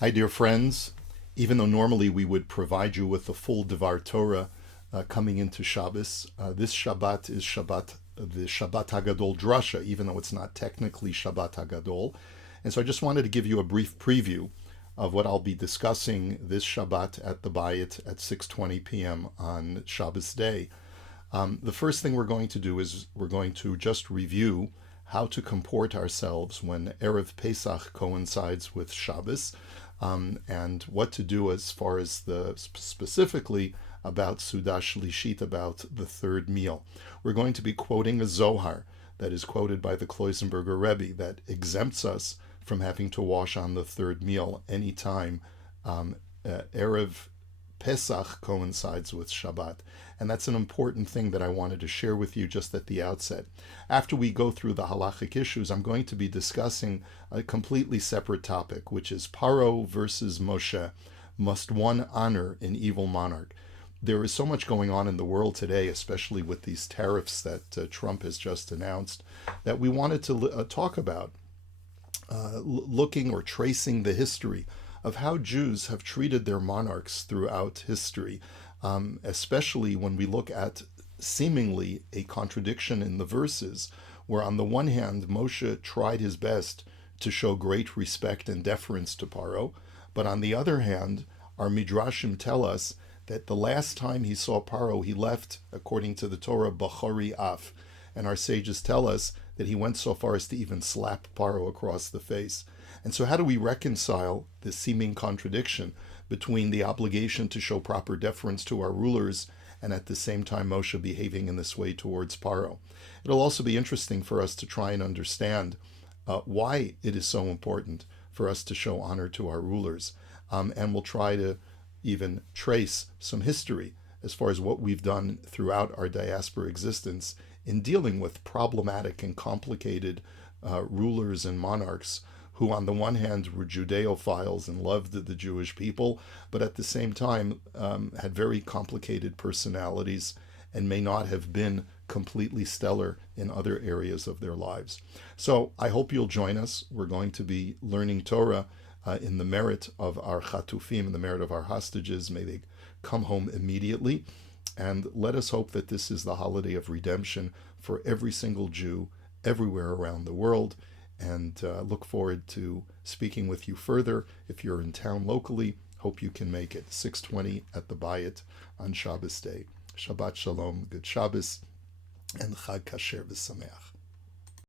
Hi, dear friends. Even though normally we would provide you with the full Devar Torah coming into Shabbos, this Shabbat is the Shabbat HaGadol Drasha, even though it's not technically Shabbat HaGadol. And so I just wanted to give you a brief preview of what I'll be discussing this Shabbat at the Bayit at 6:20 p.m. on Shabbos day. The first thing we're going to do is we're going to just review how to comport ourselves when Erev Pesach coincides with Shabbos, and what to do as far as specifically about Suda Shlishit, about the third meal. We're going to be quoting a Zohar that is quoted by the Kloisenberger Rebbe that exempts us from having to wash on the third meal anytime Erev Pesach coincides with Shabbat. And that's an important thing that I wanted to share with you just at the outset. After we go through the halachic issues, I'm going to be discussing a completely separate topic, which is Paro versus Moshe. Must one honor an evil monarch? There is so much going on in the world today, especially with these tariffs that Trump has just announced, that we wanted to talk about, looking or tracing the history of how Jews have treated their monarchs throughout history, especially when we look at seemingly a contradiction in the verses, where on the one hand Moshe tried his best to show great respect and deference to Paro, but on the other hand, our Midrashim tell us that the last time he saw Paro, he left, according to the Torah, Bachori Af, and our sages tell us that he went so far as to even slap Paro across the face. And so how do we reconcile this seeming contradiction between the obligation to show proper deference to our rulers and at the same time Moshe behaving in this way towards Paro? It'll also be interesting for us to try and understand why it is so important for us to show honor to our rulers. And we'll try to even trace some history as far as what we've done throughout our diaspora existence in dealing with problematic and complicated rulers and monarchs who on the one hand were Judeophiles and loved the Jewish people, but at the same time had very complicated personalities and may not have been completely stellar in other areas of their lives. So I hope you'll join us. We're going to be learning Torah in the merit of our Chatufim, in the merit of our hostages. May they come home immediately. And let us hope that this is the holiday of redemption for every single Jew everywhere around the world. And look forward to speaking with you further. If you're in town locally, hope you can make it. 6:20 at the Bayit on Shabbos day. Shabbat Shalom, good Shabbos, and Chag Kasher V'Sameach.